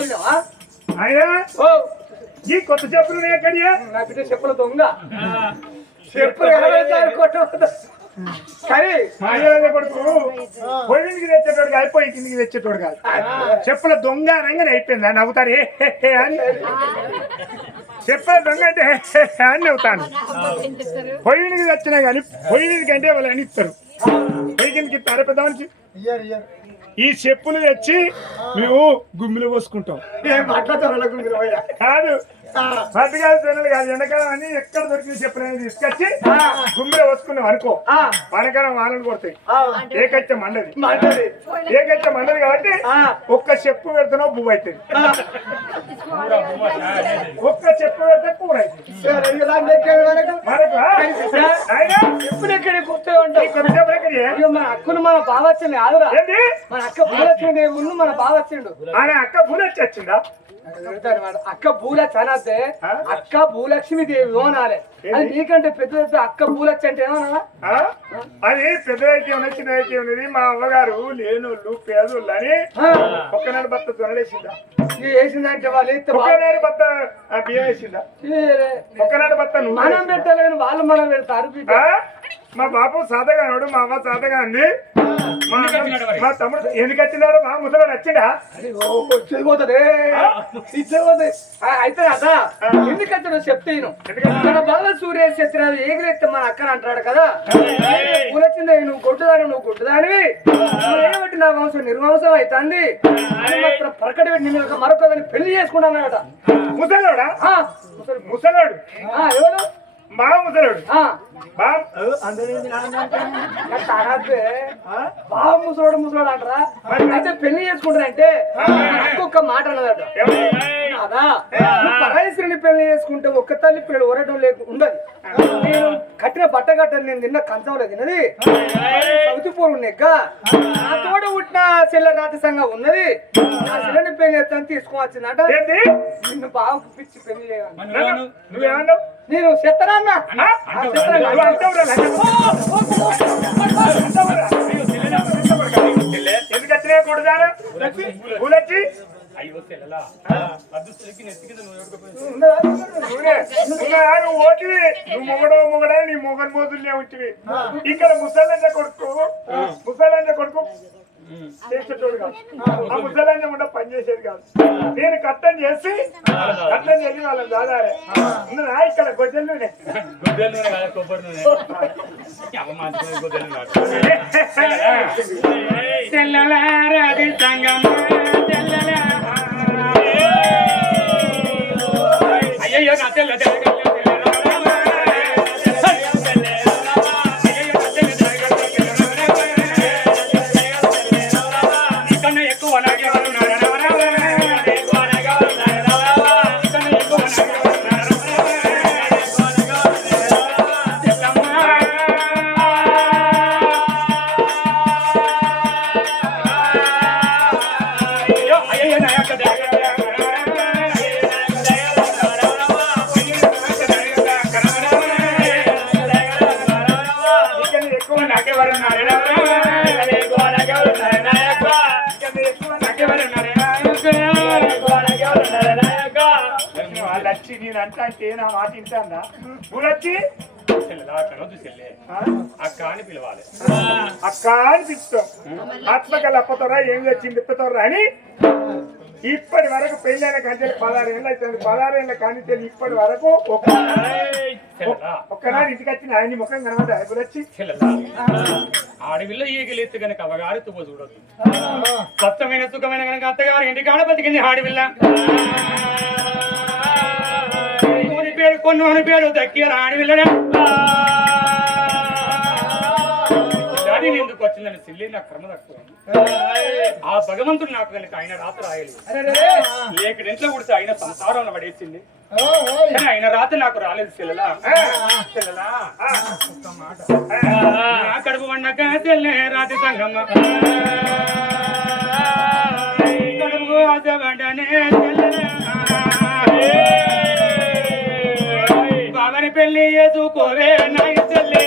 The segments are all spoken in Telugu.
పోయినావా? ఆయన ఓ! ఈ కొత్త చెప్పులు ఎక్కడియా నా బిడ్డ చెప్పుల దొంగ. చెప్పులు ఎగరవేశారు కొట్ట? కానీ మాయల కొడుకు పొయ్యికి తెచ్చేటోడు కాదు పొయ్యి కిందికి తెచ్చేటోడు కాదు. చెప్పుల దొంగ అనగానే అయిపోయింది? నవ్వుతారు. అని. చెప్పుల దొంగ అంటే అని నవ్వుతాను. పొయ్యికి తెచ్చినా కానీ పొయ్యి కంటే వాళ్ళు అని ఇస్తారు. పొయ్యి కిందకి ఇస్తారు. పెద్ద మనిషి. ఈ చెప్పులు తెచ్చి మేము గుమ్మిలో పోసుకుంటాం. ఏం కాదు జొన్నలు కాదు ఎండకాలం అని ఎక్కడ దొరికిన చెప్పులు తీసుకొచ్చి గుమ్మిలో పోసుకున్నాం అనుకో. వానకాలం వానలు కొడతాయి. ఏకైతే మండది ఏకైతే మండది కాబట్టి ఒక్క చెప్పు పెడుతున్నావు పువ్వు అవుతుంది. ఒక్క చెప్పు పెడితే కూర మన అక్కను మన వచ్చింది మన అక్క పూలొచ్చింది ముందు మన బావ వచ్చిండు ఆయన అక్క పూలు వచ్చి వచ్చిందా. అక్క చనాస్తే ఆ? అక్క భూలక్ష్మి దేవి అనాలి అది నీకంటే పెద్ద పెద్ద అక్క భూలక్ష్మి అంటే ఏమన్నా ఆ? అది పెద్ద అయితే ఉన్నది చిన్న అయితే ఉన్నది మా అవ్వగారు లేనోళ్ళు పేదోళ్ళు అని ఒక్కనాడు భర్త దొరలేసిందా వేసిందంటే వాళ్ళు ఒక్కనాడు భర్త బియ్యం వేసిందా. ఒక్కనాడు భర్త మనం? పెట్టాలి కానీ వాళ్ళు మనం పెడతారు? మా బాబు సాధగానుడు మా అమ్మ సాధగాంది మా మా తమ్ముడు ఎందుకు వచ్చినాడు మా ముసలాడు వచ్చిండా? అది ఓ, వచ్చేది పోతుంది ఇచ్చే పోతుంది ఆ, అయితే అదా ఎందుకంటే చెప్తే ఈయన. మన బాల సూర్య శత్రువు ఏగిరెత్తే మన అక్కన అంటాడు కదా పూలొచ్చింది నువ్వు కొట్టుదాని నువ్వు కొట్టుదానివి. నువ్వు ఏమిటి నా వంశం? నిర్వంశం అవుతుంది. ప్రకట పెట్టి నిన్ను మరొకదాన్ని పెళ్ళి చేసుకున్నానట ముసలోడా? ఆ, ముసలోడు. ఆ, ఎవరు? మా ముసలోడు. బావ ముసలోడు ముసలోడు అంటారా అయితే పెళ్ళి చేసుకుంటారంటే ఒక్క మాట అన్నదట. అదా పరాయశ్రీని పెళ్ళి చేసుకుంటే ఒక్క తల్లి పిల్లలు ఒరటం లేకు ఉండదు. నేను కట్టిన బట్ట కట్టని నేను తిన్న కంచంలో తిన్నది. సౌతి పూర్వం నెగ్గ నా తోడ పుట్టిన చెల్ల రాతి సంఘం ఉన్నది. నా చెల్లని పెళ్ళి ఎత్తని తీసుకువచ్చిందట. ఏంటి నిన్ను బావకు పిచ్చి పెళ్ళి చేయాలి నన్ను- నువ్వేమన్నావు నేను చెత్తరాన్నా. ఎందుకు వచ్చినా కొడుదారా పూలొచ్చి? నువ్వే ఓటివి నువ్వు మొగడో మొగడా నీ మొగన్ మోదులే ఉంటివి ఇక్కడ ముసలంజ కొడుకు ముసలంజ కొడుకు చేసేటోడు కాదు. ఆ ముసలంజ కూడా పని చేసేది కాదు. నేను కట్టం చేసి కట్టం చేసి వాళ్ళని దాదారే ఉన్నదా ఇక్కడ గొజ్జల్లోనే తెల్లలారది సంగమ అయ్యయ్యో నా తెల్ల కన్నా వచ్చి నేను అంటా అంటే నా మాట ఇంటా పూలొచ్చి ఆ? అక్క అని పిలవాలి అక్క అని పిలుస్తాం ఆత్మకల్ అప్పతోరా ఏం తెచ్చింది ఇప్పతోరా అని ఇప్పటి వరకు పెళ్ళైన కంచెలు పదహారు ఏళ్ళు అవుతుంది పదహారు ఏళ్ళ కానీ ఇప్పటి వరకు ఒక్కనాడు ఇంటికి వచ్చి ఆయన ముఖం కనబడ్డా ఇప్పుడు వచ్చి. చెల్లెలా? ఆడవిల్ల ఈగలెత్తు గనక అవగారి తువ్వ చూడొద్దు. స్వచ్ఛమైన సుఖమైన గనక అత్తగారు ఇంటి కాడ బతికింది ఆడవిల్ల. పేరు కొన్ని పేరు దక్కిన ఆడవిల్లనే. ఎందుకు వచ్చిందని సిల్లి నా క్రమ తక్కువ. ఆ భగవంతుడు నాకు కనుక ఆయన రాత రాయలేదు. లేక ఇంట్లో కుడితే ఆయన సంసారంలో పడేసింది. కానీ ఆయన రాత నాకు రాలేదు నా కడుపు వండక తెల్లే రాతి సంగమ్మ. కడుపు బావని పెళ్ళి చేసుకోవే నాయ తెల్లే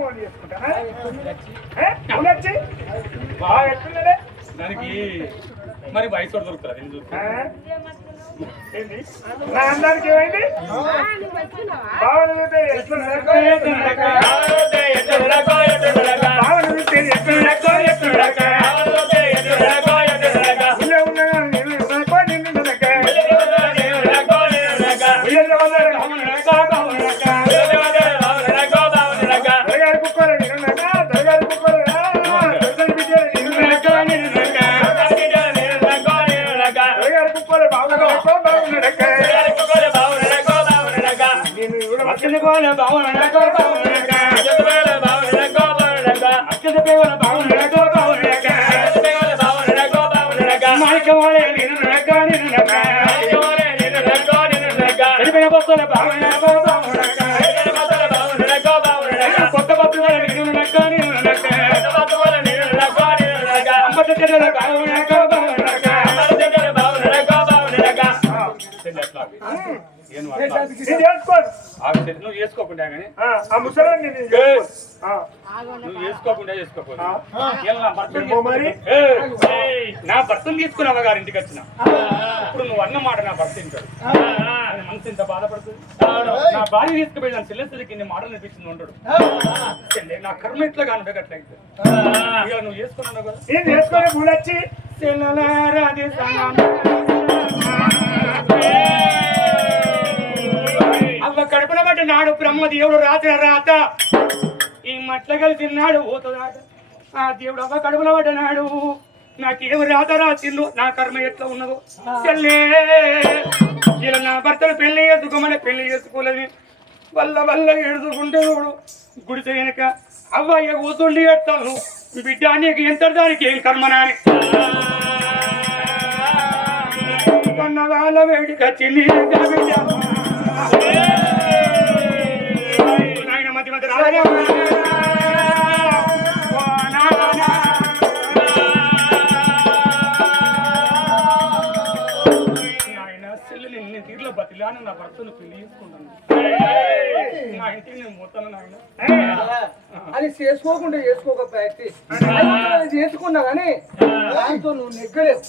వాడిని చేసుకుంటానా? ఏ? అవునొచ్చి? బాగా ఎట్లున్నదే? దానికి మరి వయసు దొరుకుతుంది నేను? నా అందానికి ఏమైంది భావన చూస్తే ఎట్లున్నదే? భావన చూస్తే ఎట్లున్నదే? ఊళ్ళో బావునడక అక్కడి పోలే బావునడకో బావునడక మాలిక పోలే నేను నడక నేను నడక ఎడిపిన బస్సుల బావునడకో బావునడక కొత్త బస్సు పోలే నేను నడక నేను నడక నువ్వు చేసుకోకుండా ఆ. నా ఏమో మరి? తీసుకుని- ఏయ్, నా భర్తను తీసుకుని అమ్మగారి ఇంటికి వచ్చిన ఇప్పుడు నువ్వు అన్న మాట నా భర్త ఆయన మనసు ఇంత బాధపడుతుంది? నా భార్య తీసుకుపోయి నన్ను చెల్లెస్తుంది కింద మాటలు అనిపించింది ఉండడు చెల్లె నా కర్మ ఎట్లా కాను అట్లయితే ఇక నువ్వు చేసుకున్నావు కదా? నేను చేసుకొని పూలొచ్చి చెల్లలారాధే నాడు బ్రహ్మదేవుడు రాత్రి రాత. ఈ మట్ల కలిసి నాడు పోతుందాట. ఆ దేవుడు అవ్వ కడుపులో పడ్డనాడు. నాకేమి రాత రాసిందో నా కర్మ ఎట్లా ఉన్నదో చెల్లే ఇలా నా భర్తను పెళ్ళి చేసుకోమని పెళ్ళి చేసుకోలేని వల్ల వల్ల ఎడుచుకుంటే చూడు. గుడిసె వెనుక అవ్వయ్య కూతుండి ఎడతాను. బిడ్డ నీకు ఎంత దానికి ఏం కర్మనాని కొన్న వాళ్ళ వేడిక చిన్న బిడ్డ మధ్య అది చేసుకోకుండా చేసుకోక ప్రయత్ని చేసుకున్నా కానీ దాంతో నువ్వు నెగ్గలేవు.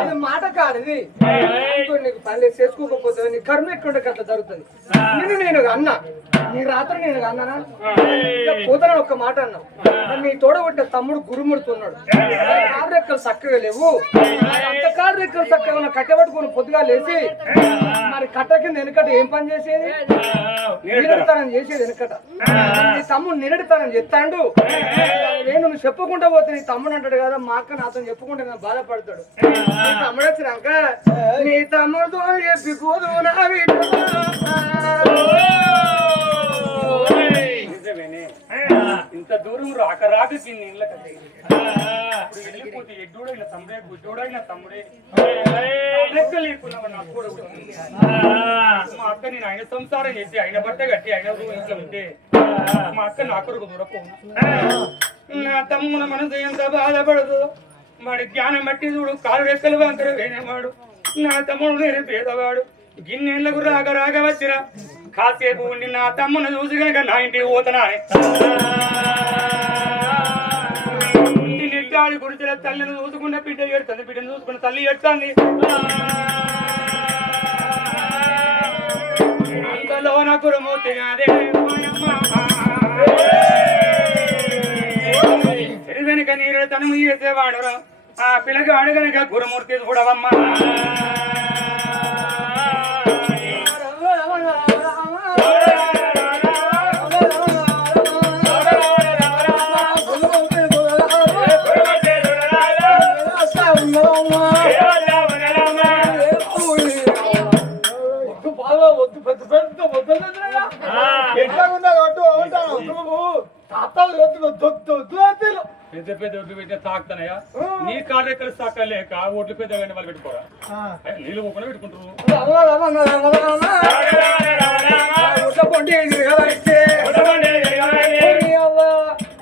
అది మాట కాదు ఇది. దాంతో నీకు పని చేసుకోకపోతే నీ కర్మ ఎట్లుంటే అట్లా జరుగుతుంది. నేను నేను అన్న. నీ రాత్రి నేను అన్నానా? పోతానని ఒక్క మాట అన్నావు. మరి నీ తోడగొట్టిన తమ్ముడు గురుముడుతున్నాడు కారు రెక్కలు చక్కగా లేవు. అంత కారు రెక్కలు చక్కగా ఉన్న కట్టబెట్టుకుని పొద్దుగా లేచి మరి కట్ట కింద వెనకట ఏం పని చేసేది? నిరడితనం చేసేది వెనకట. నీ తమ్ముడు నిరడితనం తండు నేను నువ్వు చెప్పకుండా పోతే నీ తమ్ముడు అంటాడు కదా మా అక్క నాతో చెప్పుకుంటే నేను బాధపడతాడు. నీ తమ్ముడు వచ్చినాక నీ తమ్ముడుతో చెప్పిపోదు నా ఇంత దూరం రాక రాక కదా. వెళ్ళిపోతే ఎడ్డోడైన తమ్ముడే గుడ్డోడైన తమ్ముడే. మా అక్క నేను ఆయన సంసారం చేసి ఆయన బట్ట కట్టి ఆయన ఇంట్లో ఉంటే మా అక్క నా కొరకు దూరపోను నా తమ్మున మనసు ఎంత బాధపడదు? వాడి జ్ఞానం బట్టి చూడు కాలు రెక్కలు వంకర వేనేవాడు నా తమ్ముడు నేను పేదవాడు. గిన్నెళ్ళకు రాక రాక వచ్చిన. కాసేపు ఉండి నా తమ్మును చూసి కనుక నా ఇంటికి పోతనా నెట్టాడి గుడిచిన తల్లిని చూసుకున్న బిడ్డ ఏడుతుంది బిడ్డను చూసుకున్న తల్లి ఏడుతుంది అంతలో నా గురుమూర్తి కాదే వెనుక నీరు తనుము చేసేవాడు ఆ పిల్లగాడు గనుక గురుమూర్తి చూడవమ్మా. పెద్ద పెద్ద ఒడ్లు పెట్టిన తాకుతానయా నీ కాళ్ళు ఎక్కడ సాకలేక ఒడ్లు పెద్ద వాళ్ళు పెట్టుకోరా? నీళ్ళు ఒక్కనే పెట్టుకుంటారు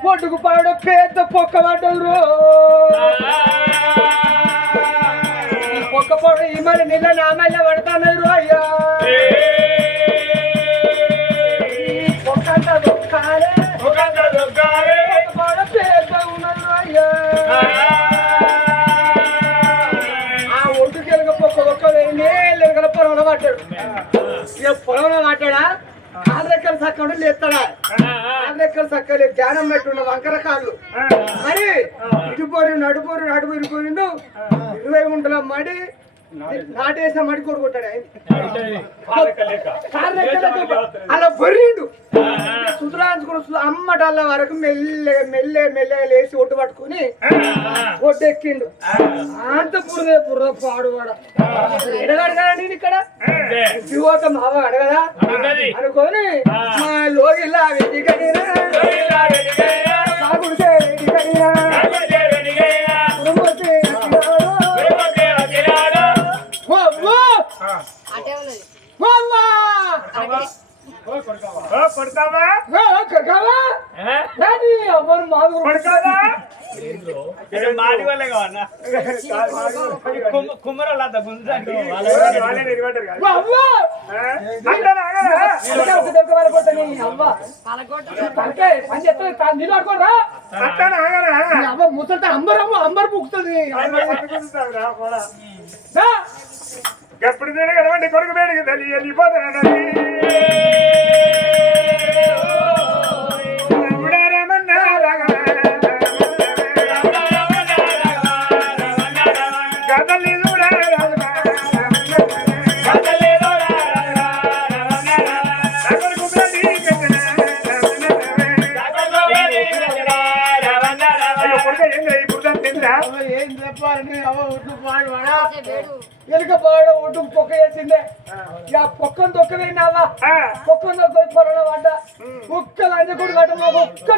ఒడ్డుకు పాడు పేద పొక్క పడ్డరు పొక్క పాడు ఈ మరి నీళ్ళ నా మళ్ళీ పడతాన్నారు పొలంలో పడ్డాడా కాళ్ళ రెక్కలు సక్క లేస్తాడా కాళ్ళ రెక్కలు సక్క లేదు ధ్యానం పెట్టుండ వంకర కాళ్ళు మరి ఇటుపోరు నడుపోరు నడుపు ఇరుపోయిండు ఇరవై గుంటల మడి నాటేసిన మడి అలా బొర్రిండు. సుధరాంచుకుని అమ్మటల్ల వరకు మెల్లె మెల్లె మెల్లె లేచి ఒట్టు పట్టుకుని ఒడ్డు ఎక్కిండు అంత బురదే బుర్ర పాడువాడ ఎడగాడు కదా నేను ఇక్కడ? యువత మావ అడగదా? అనుకోని మా లోగిల్లా వెతికడినా సాగుడితే వెతికడినా అటే ఉన్నది. ఓ, ఓ. కొడతావా ఓ, కక్కావా? రాని, అమ్మరు మాధురు. కొడతావా మాడి వల్లే కావన్నా కుమ్మరలా వాళ్ళే నిలబడ్డారు కదా. ఓ, అవ్వ. ఆ? అంటారా? తలకాయ ఒక దెబ్బ పడిపోతా నీ అవ్వ. పలగొట్టు తలకాయ పని చేస్తుంది, తా- నీళ్ళు పట్టుకోరా. అంటారా? ఆగరా? నీ అవ్వ ముసలితే అంబరమ్మ అంబర్ పుక్కుతుంది ఎప్పుడు తిరగడమంటే కొడుకు వేడికి తల్లి వెళ్ళిపోతానని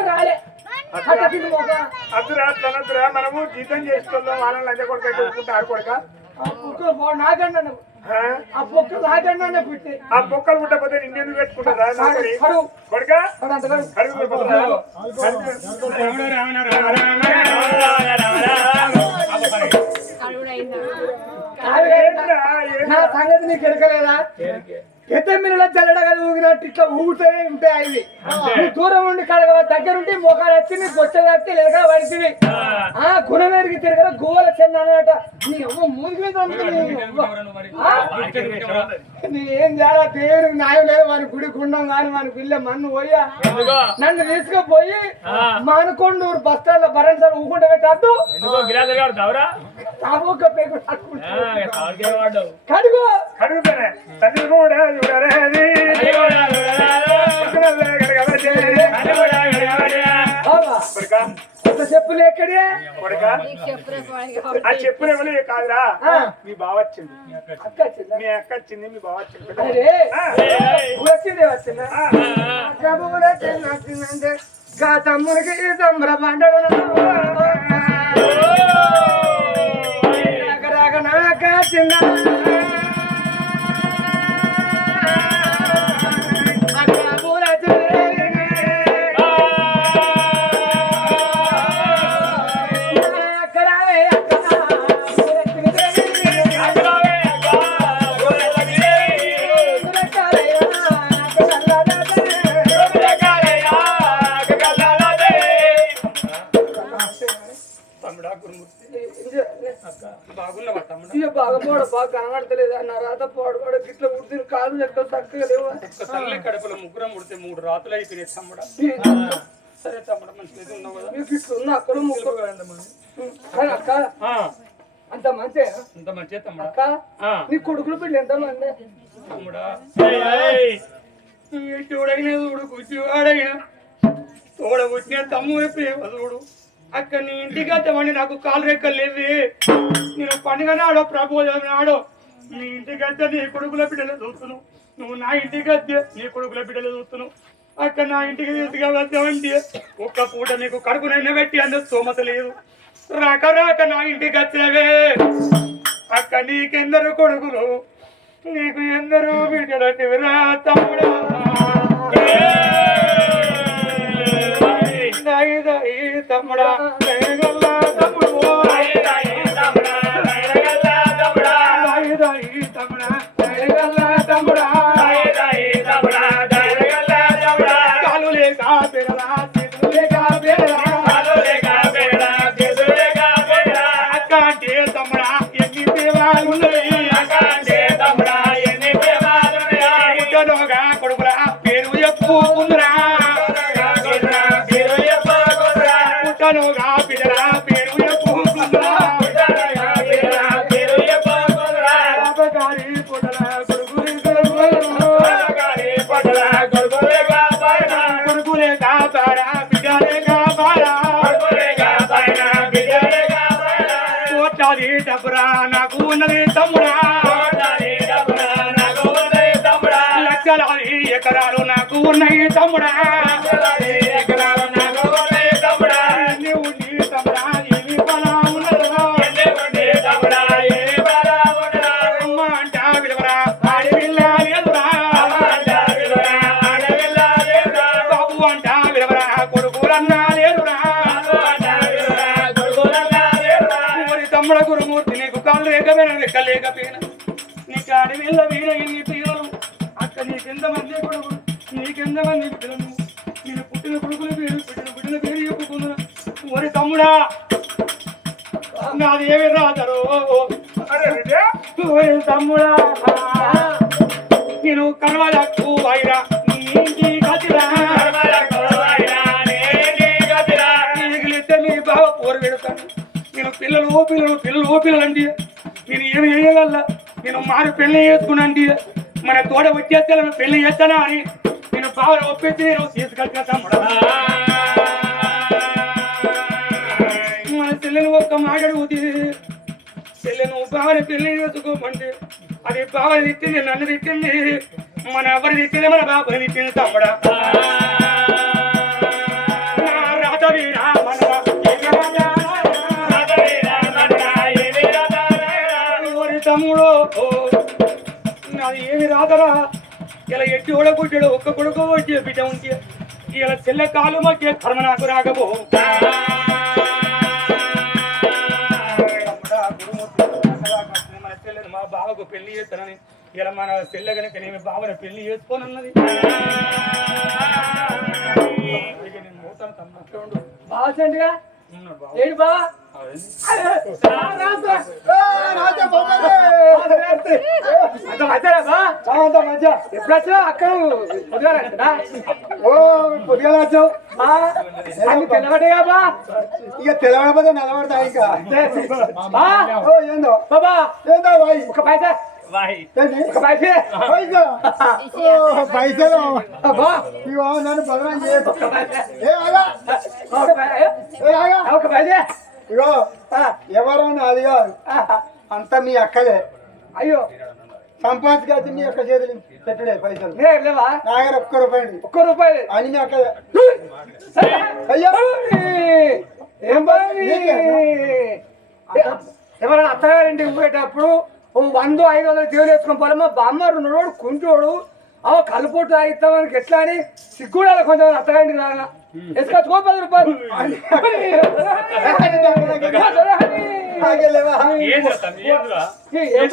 రాలే అద్దురా తనద్దురా మనము జీతం చేసుకుందాం వాళ్ళని లంచ కొడుకు కొడుకుంటా ఆడుకోడుక ఆ పొక్కలు పాడు నాకండి అన్న ఆ? అన్న పుట్టి. ఆ బొక్కలు పుట్టకపోతే నిన్నెందుకు పెట్టుకుంటారా? కొడుక? నా సంగతి నీకు ఎరకలేదా ఎత్తమిల్ల జల్లడగా ఊగినట్టు ఇట్లా ఊగుతూనే ఉంటాయి అవి నువ్వు దూరం ఉండి కడగ దగ్గర ఉంటే మొఖాలు వచ్చి వచ్చే వచ్చి లేక పడిచివి ఆ. గుణమేడికి తిరగర గోల చెన్న అన్నట నీ మీద ఉంటుంది నీ? నీ ఏం చేయాలా? దేవుడికి న్యాయం లేదు. వాని గుడి గుండం కానీ వాని పిల్ల మన్ను పోయా? నన్ను తీసుకుపోయి మానుకొండూరు బస్ స్టాండ్లో బరణ్ సార్ ఊకుంటే పెట్టద్దు. పేరు కడుగు. చెప్పులు ఎక్కడే? ఆ ఎవరు కాదురా. మీ బావ వచ్చింది. మీ అక్క వచ్చింది మీ బావ వచ్చింది. వచ్చిందే వచ్చిందా? చిన్నచ్చిందంటే గా పండడు రాక నాక చిన్న ఇక బాగా కనబడతలేదు నా రాత పోడు కూడా గిట్ల ఉడిసిన కాలు ఎక్కడ చక్కగా లేవు. తల్లి కడుపులో ముగ్గురం ముడితే మూడు రాత్రులు అయిపోయినాయి తమ్ముడా. సరే తమ్ముడా మంచిగా ఉన్నావు కదా. మీకు ఇట్లా ఉన్న అక్కడ ముగ్గురు అక్క ఆ, అంత మంచి? ఇంత మంచిగా తమ్ముడా. అక్క ఆ, నీ కొడుకులు పిల్లలు ఎంత మంది? తమ్ముడా. చూడగిన చూడు కూర్చోడగిన తోడ వచ్చిన తమ్ముడు ప్రేమ చూడు. అక్క నీ ఇంటికి వద్దామని నాకు కాలు రెక్కలు లేవి. నేను పండుగ నాడో ప్రపోజల్ నాడో నీ ఇంటికి వద్ద నీ కొడుకుల బిడ్డలు చూస్తున్నావు నువ్వు నా ఇంటికి వద్దే నీ కొడుకుల బిడ్డలు చూస్తున్నావు అక్క నా ఇంటికి తీసుకు వద్దామంటే ఒక్క పూట నీకు కడుపు పెట్టి అందరు స్తోమత లేదు. రాక రాక నా ఇంటికి వచ్చినవే అక్క నీకెందరు కొడుకులు? నీకు ఎందరూ బిడ్డలంటివిరా రా తమ్ముడా. తమ్ముడా దయగల్ల తమ్ముడా. కాలు లేక పెరలా చేతులు లేక పెరలా. కాలు లేక బేడా ఎకరాలు నాకు ఉన్నాయి తమ్ముడా. మరి తమ్ముడా నాది ఏమి రాదరో. తమ్ముడా. నేను కనవలకు వైరా నీ ఇంటి గతిరా మిగిలితే మీ బావ పోరు పెడతాను నేను పిల్లలు పిల్లలు పిల్లలు పిల్లలండి. నేను ఏమి చేయగల? నేను మారు పెళ్ళి చేసుకున్నాండి మన తోడ వచ్చేస్తే పెళ్ళి చేస్తానా అని. నేను బాగా ఒప్పించి నేను తీసుకెళ్తా చెల్లెను బావని పెళ్ళి చేసుకోమంటే అది బావని తిట్టింది నన్ను తిట్టింది. మన ఎవరు తిట్టింది? మన బాబుని తిట్టింది తమ్ముడా. నా తమ్ముడు నాది ఏమి రాదరా. ఇలా ఎట్టి ఓడగొట్టాడు ఒక్క కొడుకు వచ్చే బిడ్డ ఉంటే ఇలా చెల్లె కాలు మధ్య కర్మ నాకు రాకపో. పెళ్ళి చేస్తానని ఇలా మన చెల్లె కనుక నేను బావని పెళ్ళి చేసుకోనన్నది నేను పోతాను ఉండు. బాగా చండిగా. ఏడు బావా ఎప్పుడు అక్కడ పొద్దుగా ఓ పొద్దుగా వచ్చావు తెల్లబడ్డగా బా ఇక తెలవకపోతే నిలబడతా ఇంకా బా ఓ ఏందో బాబా ఏందో బాయ్ ఒక పైసా వాయ్ ఏంది ఒక పైసే పైసా ఓ పైసలు బా ఇగో నన్ను బదనాం చేయకు ఏ ఆగా ఒక పై- ఏ ఆగా ఒక పైసే ఇగో ఎవరో అది కాదు అంతా మీ అక్కలే అయ్యో సంపాదించుకొచ్చి మీ అక్క చేతులు పెట్టుడే పైసలు లేవా నా దగ్గర ఒక్క రూపాయి ఒక్క రూపాయలు అని మీ అయ్యో ఏం బాగుంది ఎవరైనా అత్తగారింటికి పోయేటప్పుడు వంద ఐదు వందలు దేవులు వేసుకొని పోలే మా బామ్మారు ఉన్నాడు కుంటోడు అవ కలుపుట్టు తాగిస్తామని ఎట్లా అని సిగ్గుడాలి కొంచెం అత్తగారింటికి రాగా ఎసుకొచ్చుకో పది రూపాయలు? ఏం